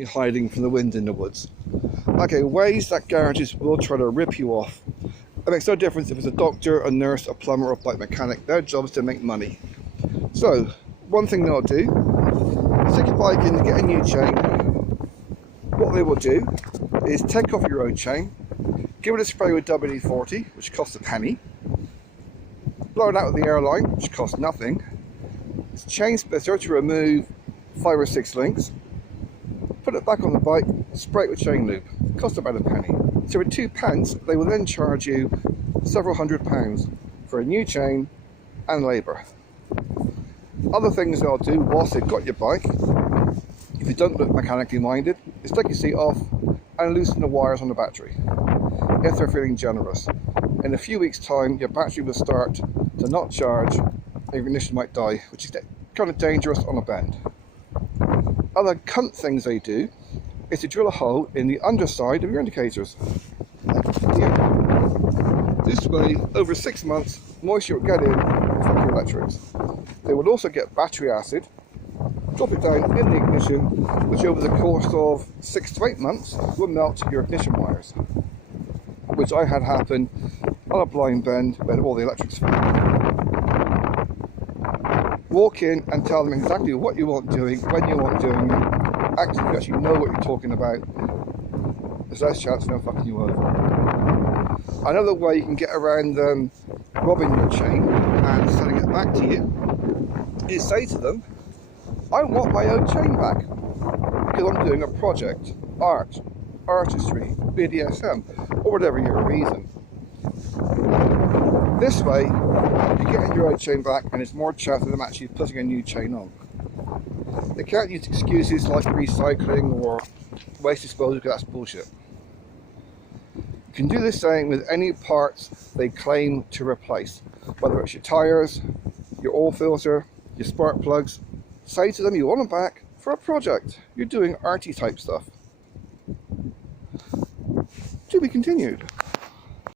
hiding from the wind in the woods. Okay, ways that garages will try to rip you off. It makes no difference if it's a doctor, a nurse, a plumber, or a bike mechanic. Their job is to make money. So, one thing they'll do, take your bike in to get a new chain. What they will do is take off your old chain, give it a spray with WD-40, which costs a penny, blow it out with the airline, which costs nothing, it's chain splitter to remove 5 or 6 links, put it back on the bike, spray it with chain lube. It costs about a penny. So with 2 pence, they will then charge you several £100s for a new chain and labour. Other things they'll do whilst they've got your bike, if you don't look mechanically minded, is take your seat off and loosen the wires on the battery. If they're feeling generous. In a few weeks' time, your battery will start to not charge and your ignition might die, which is kind of dangerous on a bend. Other cunt things they do is to drill a hole in the underside of your indicators. Here. This way, over 6 months, moisture will get in from your electrics. They will also get battery acid, drop it down in the ignition, which over the course of 6 to 8 months will melt your ignition wires, which I had happen on a blind bend where all the electrics failed. Walk in and tell them exactly what you want doing, when you want doing it. Actually, you actually know what you're talking about. There's less chance of them fucking you over. Another way you can get around robbing your chain and selling it back to you is say to them, I want my own chain back because I'm doing a project, art, artistry, BDSM, or whatever your reason. This way, you're getting your own chain back and it's more chance of them actually putting a new chain on. They can't use excuses like recycling or waste disposal because that's bullshit. You can do the same with any parts they claim to replace, whether it's your tyres, your oil filter, your spark plugs. Say to them you want them back for a project. You're doing arty type stuff. To be continued.